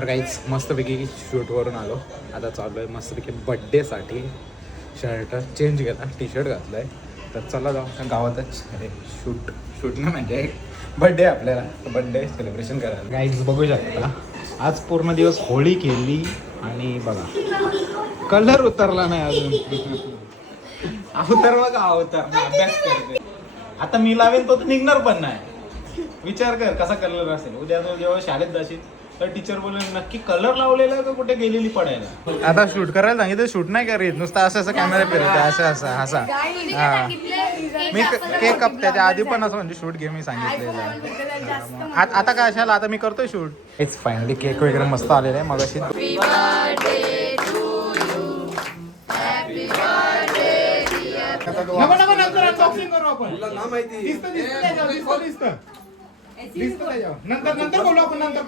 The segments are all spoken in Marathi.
तर काहीच मस्तपैकी शूटवरून आलो. आता चालू आहे मस्तपैकी बड्डेसाठी. शर्ट चेंज केला, टी शर्ट घातलं आहे. तर चला जाऊ गावातच. अरे शूट नाही म्हणजे बड्डे आपल्याला, बड्डे सेलिब्रेशन करायला. गाईज बघू शकता आज पूर्ण दिवस होळी खेळली आणि बघा कलर उतरला नाही अजून. अवतार बघा अवतार अभ्यास करते. आता मी लावेन तो निघणार पण नाही. विचार कर कसा कलर असेल. उद्या तो जेव्हा शाळेत जाशील तर टीचर बोलले नक्की कलर लावलेला का कुठे गेलेली पडायला. आता शूट करायला सांगितलं, शूट नाही करीत, नुसतं असं कॅमेरा फिरवते असं असा. हा मी केक काप त्याच्या आधी पण असं म्हणजे शूट घे मी सांगितलेलं. आता काय अशाला आता मी करतोय शूट. हेच फायनली केक वगैरे मस्त आलेलं आहे. मग अशी नंतर बोलू आपण नंतर.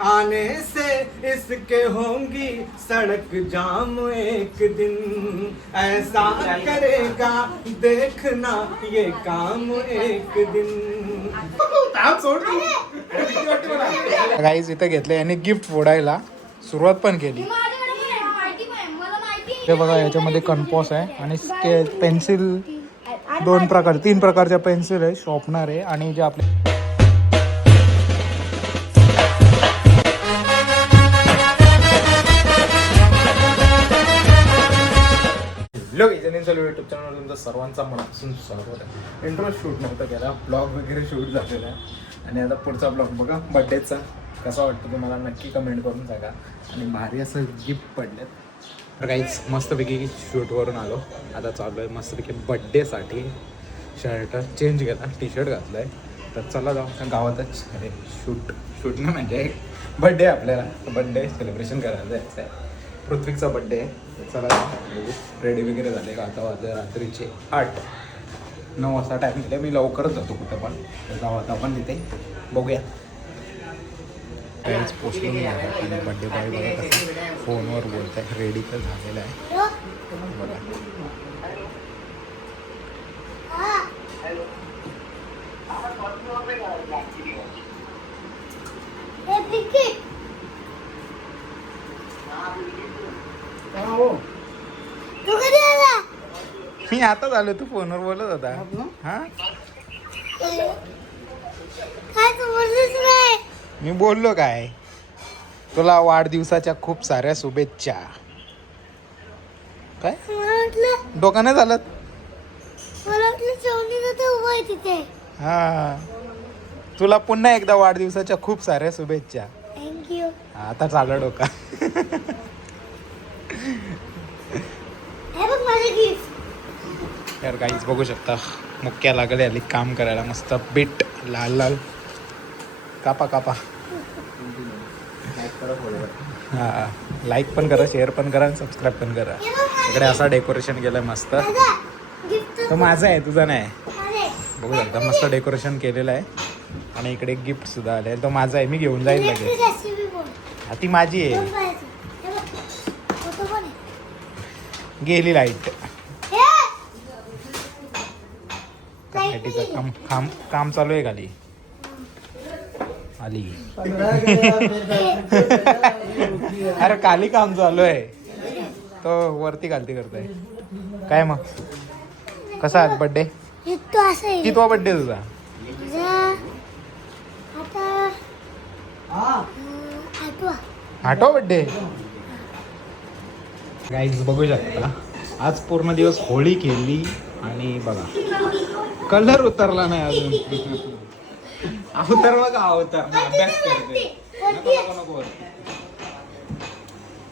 आने से इसके होंगी सड़क जाम एक दिन, ऐसा करेगा देखना ये काम एक दिन. गाईज इथं घेतलं यांनी गिफ्ट फोडायला सुरुवात पण केली. ते बघा याच्यामध्ये कंपॉस आहे आणि पेन्सिल तीन प्रकारच्या पेन्सिल आहे, शॉर्पनर आहे आणि जे आपले युट्यूब चॅनल तुमचं सर्वांचा मनापासून स्वागत आहे. इंट्रो शूट नव्हता केला, ब्लॉग वगैरे शूट झालेला आहे आणि आता पुढचा ब्लॉग बघा बड्डेचा कसा वाटतो तुम्हाला नक्की कमेंट करून सांगा. आणि भारी असं गिफ्ट पडलेत. तर काहीच मस्तपैकी शूटवरून आलो. आता चालू आहे मस्तपैकी बड्डेसाठी. शर्ट चेंज केला, टी शर्ट घातलं आहे. तर चला जाऊ गावातच. अरे शूट नाही म्हणजे बड्डे आपल्याला, बड्डे सेलिब्रेशन करायला जायचं आहे. पृथ्वीचा बड्डे आहे. चला बघू रेडी वगैरे झाले का. आता वाजले रात्रीचे 8-9 वाजता टाईम दिले. मी लवकरच जातो कुठं पण. तर गावात आपण तिथे बघूया. काहीच पोचलो नाही आहे आणि बड्डे बॉय बघा कसं फोनवर बोलत आहे. रेडी तर झालेला आहे बघा. मी आता झालो, तू फोनवर बोलत होता. हा मी बोललो काय, तुला वाढदिवसाच्या खूप साऱ्या शुभेच्छा. काय डोका नाही चालत. हा तुला पुन्हा एकदा वाढदिवसाच्या खूप साऱ्या शुभेच्छा. थँक्यू. आता चाललं डोका. यार काहीच बघू शकता मुक्या लागले आली काम करायला. मस्त बीट लाल कापा. हा लाईक पण करा, शेअर पण करा आणि सबस्क्राईब पण करा. इकडे असा डेकोरेशन केलंय मस्त. तो माझा आहे, तुझा नाही. बघू शकता मस्त डेकोरेशन केलेलं आहे आणि इकडे गिफ्ट सुद्धा आले. तो माझा आहे, मी घेऊन जाईल लगेच. ती माझी आहे. गेली लाईट. काम चालू आहे खाली. आली अरे खाली काम चालू आहे, तो वरती खालती करतोय. काय मग कसा आहे बड्डे? किती बड्डे तुझा? आठवा बड्डे. गाईज बघू शकता आज पूर्ण दिवस होळी खेळली आणि बघा कलर उतरला नाही अजून. अवतार बघा अवतार अभ्यास करते. नको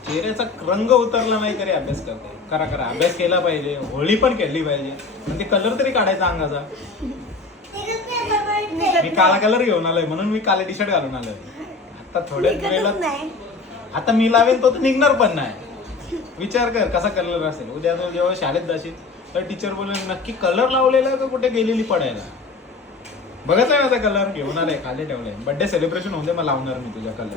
चेहऱ्याचा रंग उतरला नाही तरी अभ्यास करते. करा अभ्यास केला पाहिजे. होळी पण खेळली पाहिजे. पण ते कलर तरी काढायचा अंगाचा. मी काळा कलर घेऊन आलोय म्हणून मी काळे टी शर्ट घालून आलोय. आता थोड्या वेळेला आता मी लावेन तो निघणार पण नाही. विचार कर कसा कलर असेल. उद्या तो जेव्हा शाळेत जाशील तर टीचर बोलले नक्की कलर लावलेला का कुठे गेलेली पडायला. बघितलाय माझा कलर घेऊन आलाय, खाली ठेवलाय. बर्थडे सेलिब्रेशन होऊन दे मग लावणार मी तुझ्या कलर.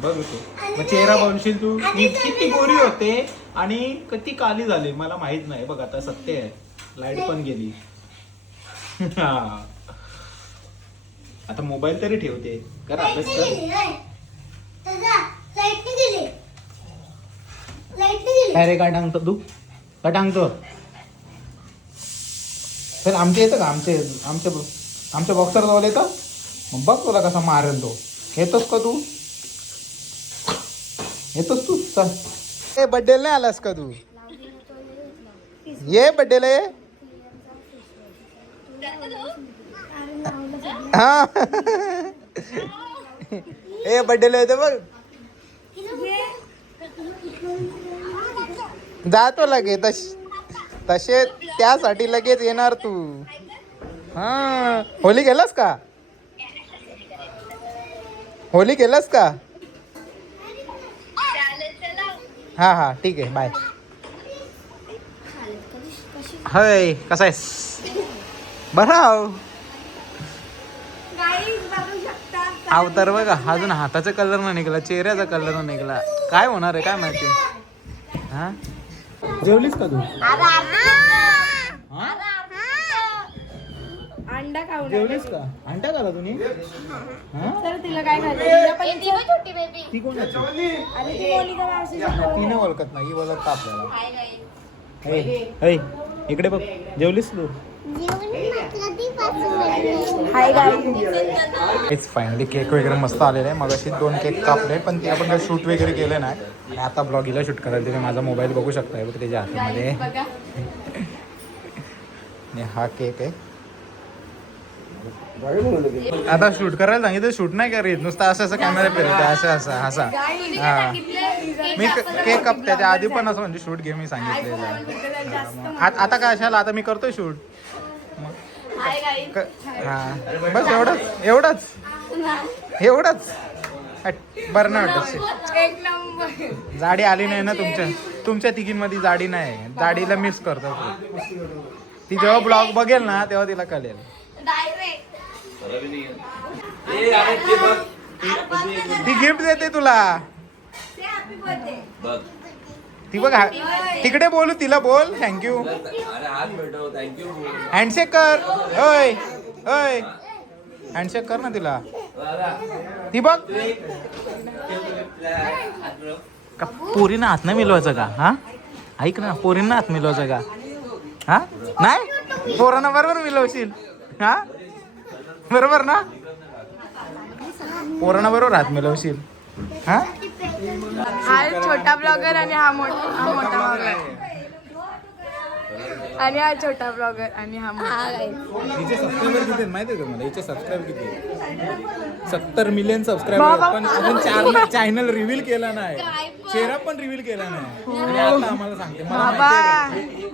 बघ तू मग चेहरा बघशील तू किती गोरी होते आणि किती काली झाली मला माहित नाही. बघ आता सत्य आहे. लाईट पण गेली. आता मोबाईल तरी ठेवते. कर अभ्यास कर. काय रे काय टांगतो तू काय टांगतो सर आमचे येतं का आमच्या बॉक्सर जवळ येतं मग बघ तुला कसा मारेल तो येतोस का तू येतोस तू चल ए बड्डेला नाही आलास का तू ये बड्डेला ये हा ए बड्डेला येतो बघ जातो लगेच तसे त्यासाठी लगेच येणार तू हा होली केलास का होली केलास का हा हा ठीक आहे बाय हय कसा आहेस बरा अवतार बघा अजून हाताचा कलर नाही निघाला चेहऱ्याचा कलर नाही निघाला काय होणार आहे काय माहिती हा जेवलीस का तू अंडा खाऊ जेवलीस का अंडा खाला तुम्ही तर तिला काय खायचं ती कोणाची अरे ती मोनिका मावशी ती नाही ओळखत नाही ही ओळखत आपल्याला ऐ, इकडे बघ जेवलीस तू हाय गाईस हेच फायनली केक वगैरे मस्त आलेले आहे मगाशी 2 केक कापले पण ते आपण काही शूट वगैरे केलं नाही आणि आता ब्लॉगीला शूट करायला तुम्ही माझा मोबाईल बघू शकता बघ त्याच्या हातामध्ये आणि हा केक आहे आता शूट करायला सांगितलं शूट नाही करीत नुसतं असं कॅमेरा फिरवते असं असा हा मी केक काप त्याच्या आधी पण असं म्हणजे शूट घे मी सांगितलेलं आता काय अशाला आता मी करतोय शूट हा बस एवढंच बरं नाही वाटत एक नंबर जाडी आली नाही ना तुमच्या तिघींमध्ये जाडी नाही जाडीला मिस करतो ती जेव्हा ब्लॉग बघेल ना तेव्हा तिला कळेल ती गिफ्ट देते तुला ती बघ तिकडे बोलू तिला बोल थँक्यू हँडशेक कर ओय ओय हँडशेक कर ना तिला ती बघ का पोरींना हात नाही मिळवायचं का हा ऐक ना पोरींना हात मिळवायचं का हा नाही पोरांना बरोबर मिळवशील हा बरोबर ना पोरांना बरोबर हात मिळवशील हा हा छोटा ब्लॉगर आणि हा मोठा ब्लॉगर आणि हा छोटा ब्लॉगर आणि हा हिचे सबस्क्रायबर किती आहेत माहिती आहे तुम्हाला हिचे सबस्क्रायबर किती 70 मिलियन सबस्क्रायबर पण अजून चॅनल रिव्हील केला नाही चेहरा पण रिव्हील केला नाही आणि आता आम्हाला सांगते मला माहिती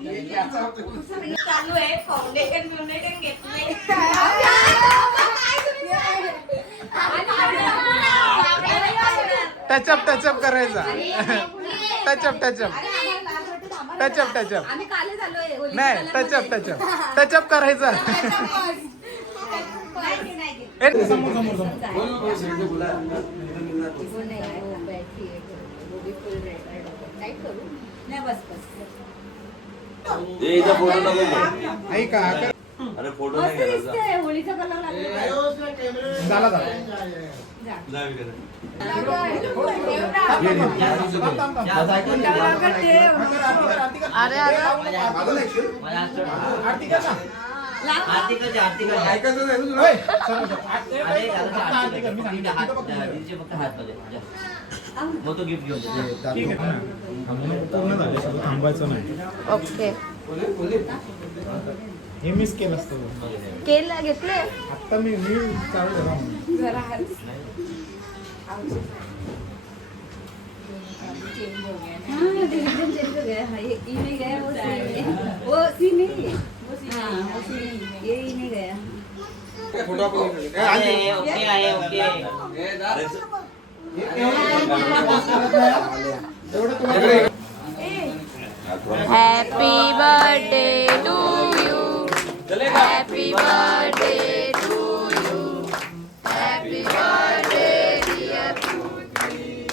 टचअप करायचा टचअप नाही टचअप करायचा ऐका अरे फोटो नाही घ्यायचा होळीचा कलर झाला थांबायचं नाही ओके हे मिस केलं असतं केलं घेतले आता मी चालू झाला म्हणून जरा Happy birthday to you. Happy birthday to you. Happy birthday dear Putri.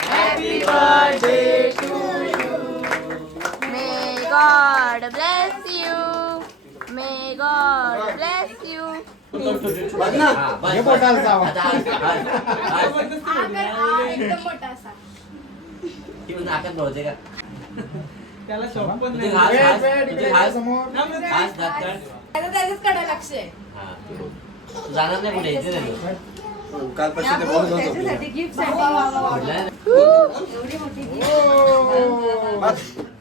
Happy birthday to you. May God bless you. May God bless you. हे बोटाला जावा. एकदम मोठा असा. नाकात भावते का त्याला शॉप पण तुझे नाही. घास- वेट, वेट, इकडे घास- समोर. घास दात काढ. त्याच्याच कडे लक्ष आहे. हा, तू जाणार नाही कुठे इथे राहिलो. त्याच्यासाठी गिफ्ट म्हटलं, एवढी मोठी gift. ओ.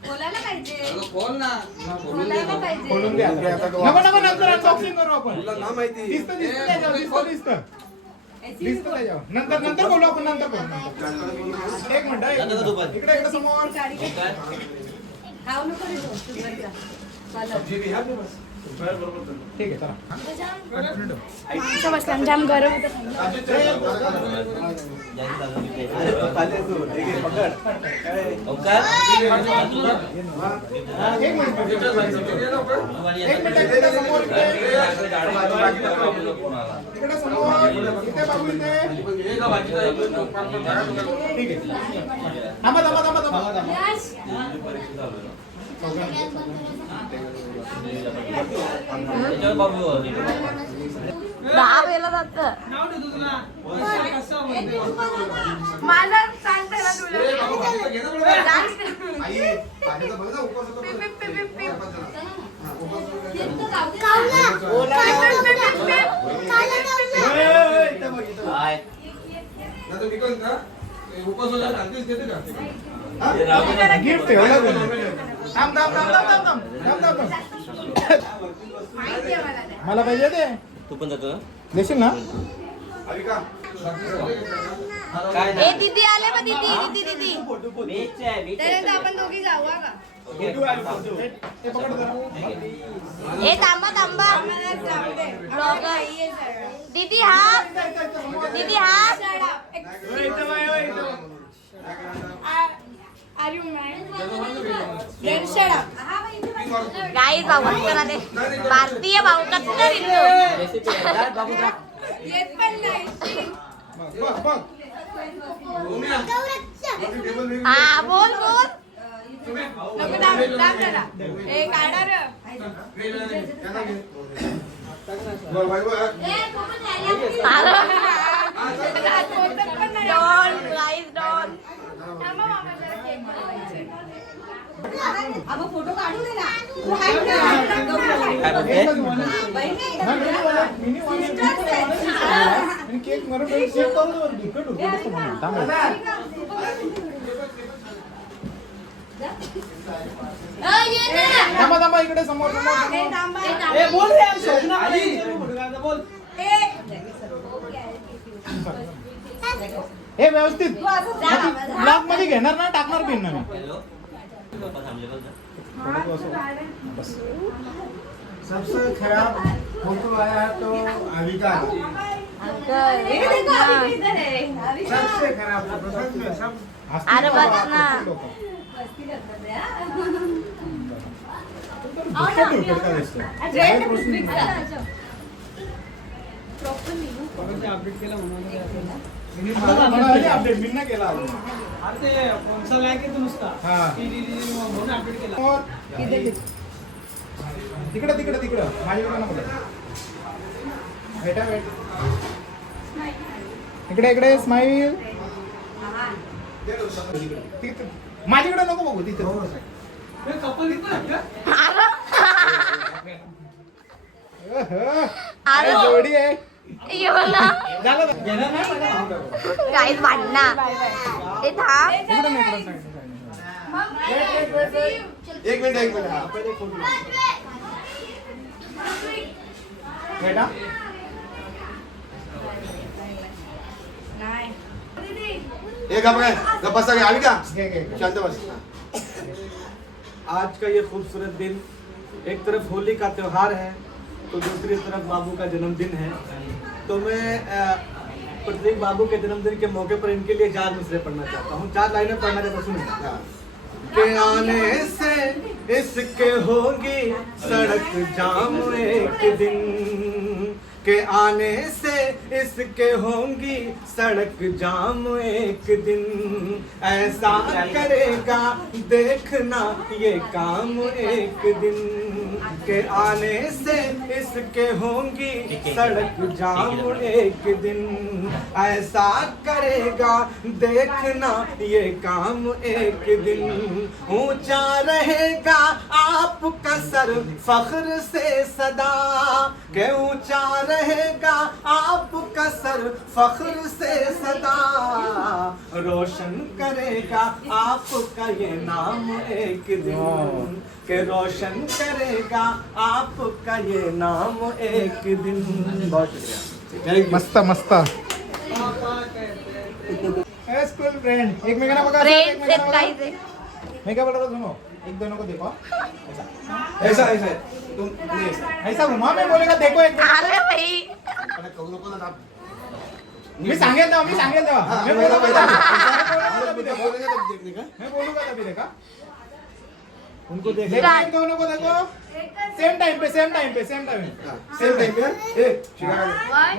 बोलायला पाहिजे बोलायला पाहिजे. खोलून द्या. नको नको नंतर अनबॉक्सिंग करू आपण. दिसतं दिसतं त्याच्यावर, दिसतं. दिसतं त्याच्यावर. नंतर नंतर बोलू आपण, नंतर बोलू नंतर. एक मिनिट जातं का दुपारी? इकडे इकडे समोर. मग काय? खाऊ नको रे तो, शुगरचा. चालेल. ठीक आहे चला. असं बसला जाम गरम होतं. जास्त दादा मी काय- ओंकार? एक मिनिट इकडे समोर इकडे समोर इथे बाबू इथे. ठीक आहे. थांबा थांबा थांबा थांबा. यश, त्याच्यावर बाबू दहा वेळेला जातं. नाव ठेवतो तुला. कसं म्हणते? मला सांगते ना तुला. पिप, पिप, पिप, पिप, पिप. काय? गिफ्ट ठेवलं तुम्ही. थांब थांब थांब थांब थांब थांब थांब थांब. माहिती आहे मला ते. मला पाहिजे ते. तू पण जातो ना? देशील ना? काय ए नाही. दीदी आले बा दीदी दीदी दीदी. मीच आहे, मीच आहे. त्यानंतर आपण दोघी जाऊ हा का? ओके. ते पकड जरा. ए थांबा थांबा. ब्लॉगर. दीदी हा दीदी हा. Are you mad? Shut up. Guys भाऊ करा दे. भारतीय भाऊ कसं रेसिपी आहे. जा, बाबू जा. येत पण नाही. बघ बघ. हा बोल बोल. नको दाब दाब जरा. ए काढा रे. डॉन गाईस डॉन. अगं फोटो काढू दे ना. काय म्हणते? आणि केक मरून शेक करू दे वरती. इकडं ढुकलं नसतं म्हणून. थांब. थांबा थांबा इकडे समोर समोर. ए, बोल रे, स्वप्ना आली. फोटो काढता, बोल. हे व्यवस्थित ब्लॉग मध्ये घेणार ना, टाकणार पिन ना मी. हॅलो? पप्पा थांबले बघ ना. सबसे खराब फोटो आया तो अभी का सबसे खराब फोटो सच में सब अरे बस ना. अपडेट केलं म्हणून. अपडेट मी नाही केला अजून. अरे ते फोनचा लाईक येतो नुसता. हा. म्हणून अपडेट केला. तिकडं तिकडं तिकडं माझ्याकडे नको बेटा बेट. इकडे इकडे स्माईल. माझ्याकडे नको बघू तिथं. हे कपल इथं का? अरे जोडी आहे. झालं काहीच भांडणार. ते थांब. इकडं नाही, इकडं side. एक मिनिट हाँ पहले फोटो बेटा एक गप्पा आवी का घे घे घे. शांत बस आज का ये खूबसूरत दिन एक तरफ होली का त्योहार है तो दूसरी तरफ बाबू का जन्मदिन है। तो मैं प्रत्येक बाबू के जन्मदिन के मौके पर इनके लिए 4 मिसरे पढ़ना चाहता हूँ। 4 लाइनें पढ़ना चाहता हूँ, सुनिए। के आने से इसके होगी सड़क जाम एक दिन, के आने से इसके होंगी सड़क जाम एक दिन, ऐसा करेगा देखना ये काम एक दिन के आने से इसके होंगी सड़क जाम एक दिन। ऐसा करेगा देखना ये काम एक दिन। ऊंचा रहेगा आपका सर फख्र से सदा, के ऊंचा रहेगा आपका सर फख्र से सदा। रोशन करेगा आपका ये नाम एक दिन, के रोशन करेगा आपका ये नाम एक दिन। बहुत शुक्रिया। मस्त मस्त। स्कूल फ्रेंड एकमेकांना बघा, फ्रेंड्स आहेत काही ते. मैं क्या बोल रहा था सुनो, एक दोनों को देखो ऐसा ऐसा तुम ऐसा ऐसा घुमा, मैं बोलेगा देखो एक अरे भाई मी सांगेल ना, मी सांगेल ना, मैं बोलूंगा तभी देखा उनको देख देखो, इन दोनों को देखो सेम टाइम पे सेम टाइम पे ए शिकागो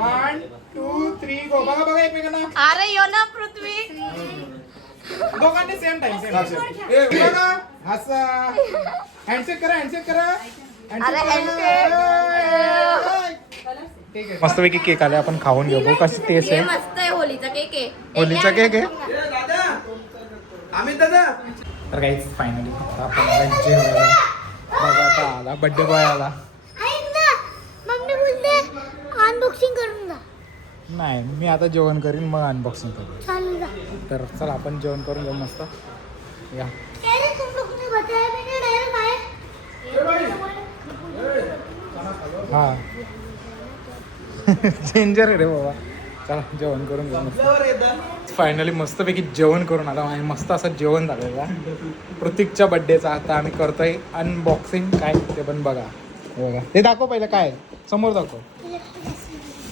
1 2 3 गो। बघा बघा एकमेकांना, अरे यो ना पृथ्वी. दोघांनी सेम टाइम ए बघा हसा, हँडशेक करा, हँडशेक करा, अरे ठीक आहे. मस्तपैकी केक आले, आपण खाऊन घेऊ. कसं टेस्ट हे आहे? मस्त आहे होलीचा केक आहे. होलीचा केक आहे. दादा अमित दादा तर काहीच फायनली आपण जेवायला बघा, आता आला बड्डे बॉय आला. मम्मी बोलते अनबॉक्सिंग करून जा. नाही, मी आता जेवण करीन मग अनबॉक्सिंग करू. चालू जा. तर चला आपण जेवण करून घेऊ मस्त. या अरे तुम लोग ने बताया भी नहीं डायरेक्ट आए. हा डेंजर आहे रे बाबा. चला जेवण करून घेऊ मस्त. फायनली मस्तपैकी जेवण करून आलो आणि मस्त असं जेवण झालेलं आहे. प्रतीकच्या बड्डेचा आता आम्ही करतोय अनबॉक्सिंग. काय ते पण बघा, हे बघा ते दाखव पहिलं, काय समोर दाखव.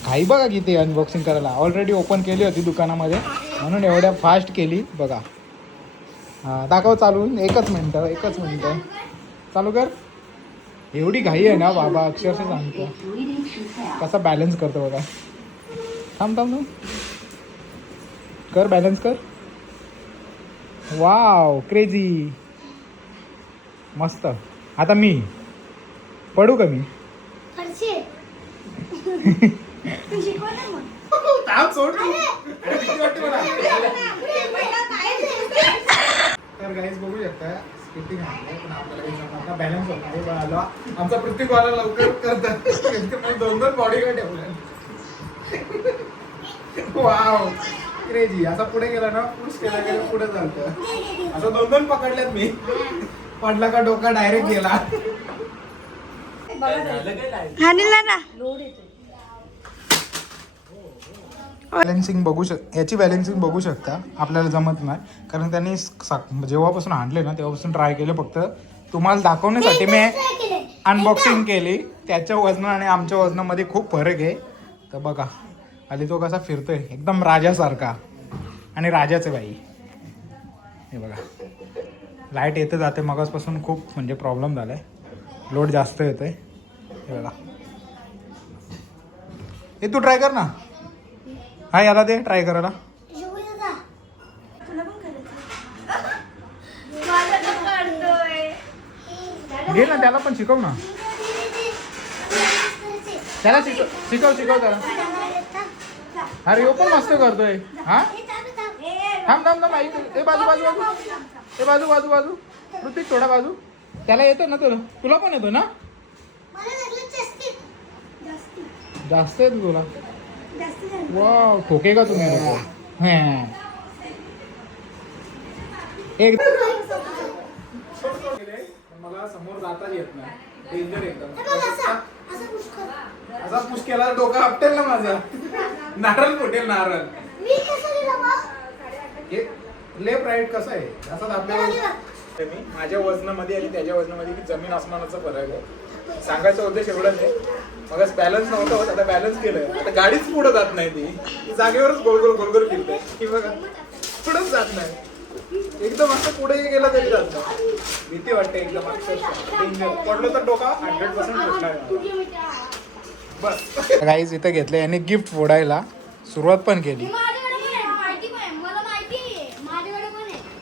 काही बघा की ते अनबॉक्सिंग करायला ऑलरेडी ओपन केली होती दुकानामध्ये, म्हणून एवढ्या फास्ट केली बघा. हां दाखव चालून. एकच मिनटं चालू कर. एवढी घाई आहे ना बाबा, अक्षरशः सांगतो. कसा बॅलन्स करतो बघा. थांब कर, बॅलन्स कर. वाव क्रेझी, मस्त. आता मी पडू का? मी फरशी. तू शिकव ना मग. थांब सोड तू. भीती वाटते मला. तर गाईज बघू शकता स्केटिंग आहे, पण आपल्याला काही जमत नाही. बॅलन्स होत नाही. आला आमचा प्रत्येकवाला लवकर करतात. 2 बॉडी गार्ड ठेवला. Wow crazy. असा पुढे गेला ना, पुश केला गेला पुढे चालतं. असं 2 पकडल्यात मी. पडला का डोका डायरेक्ट गेला. हानीला ना बॅलन्सिंग बघू याची बॅलन्सिंग बघू शकता. आपल्याला जमत नाही, कारण त्यांनी जेव्हापासून आणले ना तेव्हापासून ट्राय केले. फक्त तुम्हाला दाखवण्यासाठी मी अनबॉक्सिंग केली. त्याच्या वजन आणि आमच्या वजनामध्ये खूप फरक आहे. तर बघा आली तो कसा फिरतोय एकदम राजासारखा. आणि राजाचे बाई हे बघा, लाईट येते जाते. मगासपासून खूप म्हणजे प्रॉब्लेम झालाय, लोड जास्त येतोय. हे बघा, हे तू ट्राय कर ना. हा याला दे ट्राय करायला. घे ना, त्याला पण शिकव ना. त्याला शिकव त्याला. अरे यो पण मस्त करतोय. हा थांब ऐक. ए बाजू ऋतिक थोडा बाजू. त्याला येतो ना, तुला पण येतो ना. जास्त येतो तुला. वाव ठोके का तुम्ही लोक. एक मला समोर जाता येत नाही. डेंजर एकदम. असा पुश केला डोका आपटेल ना माझा. नारळ फुटेल नारळ. लेफ्ट राईट कसं आहे असं आपल्याला. मी माझ्या वजनामध्ये आणि त्याच्या वजनामध्ये जमीन आसमानाचा फरक आहे. सांगायचा उद्देश एवढंच आहे. मग बॅलन्स नव्हतं होत, आता बॅलन्स केलंय. आता गाडीच पुढे जात नाही. ती जागेवरच गोल फिरते की बघा, पुढेच जात नाही. एकदम असं पुढे गेलं तरी जात नाही. भीती वाटते एकदम. अक्षरशः पडलं तर डोका 100% फुटणार. बस गाईज इथं घेतलं यांनी गिफ्ट फोडायला सुरुवात पण केली.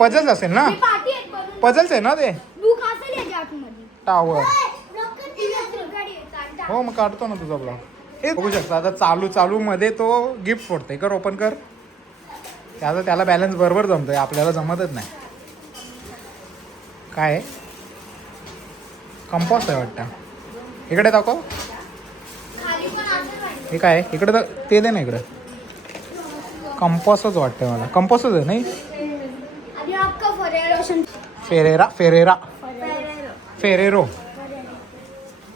पजल्स असेल ना, ही पार्टी आहे बनवून. पजल्स आहे ना ते बुक असेल याच्या आतमध्ये. टावर. ब्लॉक कर दिलं गाडी आहे. हो मग काढतो ना तुझा ब्लॉग. हे बघू शकता आता चालू मध्ये तो गिफ्ट फोडते. कर ओपन कर. त्याला बॅलन्स बरोबर जमतोय, आपल्याला जमतच नाही. काय कंपॉस्ट आहे वाटतं. इकडे दाखव. खाली पण असं पाहिजे. हे काय इकडे ते दे ना इकडे. कंपॉसच वाटतं मला. कंपॉसच आहे नाही. आणि आपका फरेरो फेरेरो.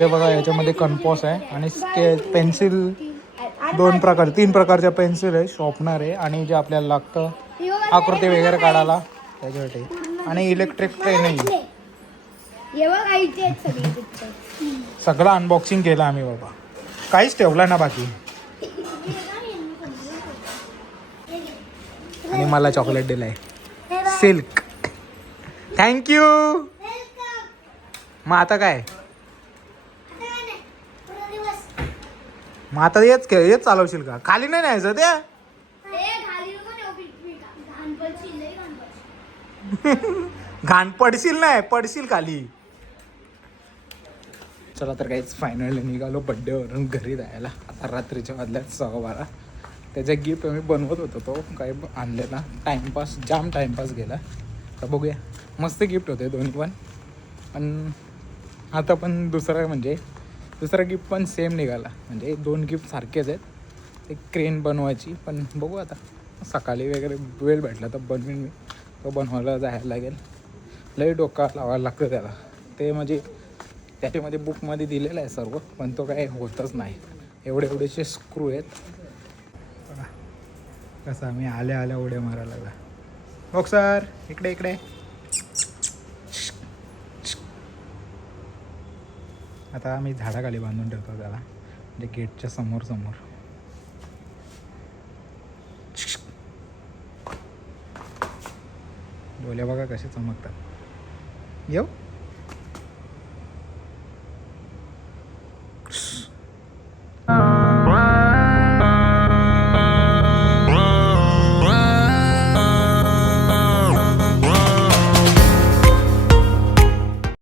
हे बघा याच्यामध्ये कंपॉस आहे आणि पेन्सिल तीन प्रकारच्या पेन्सिल आहे, शॉर्पनर आहे आणि जे आपल्याला लागतं आकृती वगैरे काढायला त्याच्यासाठी. आणि इलेक्ट्रिक ट्रेन आहे. सगळं अनबॉक्सिंग केलं आम्ही बाबा, काहीच ठेवलं ना बाकी. आणि मला चॉकलेट दिलंय सिल्क. थँक्यू. मग आता काय, मग आता हेच चालवशील का? खाली नाही न्यायचं ते. घाण पडशील नाही, पडशील खाली. चला तर काहीच फायनली निघालो बड्डेवरून घरी जायला. आता रात्रीच्या वाजल्यात 6:12. त्याचा गिफ्ट आम्ही बनवत होतो, तो काही आणलेला. जाम टाइमपास गेला. तर बघूया, मस्त गिफ्ट होते दोन्ही पण आता पण दुसरा गिफ्ट पण सेम निघाला. म्हणजे 2 गिफ्ट सारखेच आहेत. एक क्रेन बनवायची, पण बघू आता सकाळी वगैरे वेळ भेटला तर बनवीन मी. तो बनवायला जायला लागेल. लई डोका लावायला लागतं त्याला. ते म्हणजे त्याच्यामध्ये बुकमध्ये दिलेलं आहे सर्व, पण तो काही होतच नाही. एवढेसे स्क्रू आहेत. बघा कसं मी आल्या उड्या मारायला लागला. बघ सर, इकडे. आता आम्ही झाडाखाली बांधून ठेवतो त्याला, म्हणजे गेटच्या समोर. डोळे बघा कसे चमकतात. येऊ.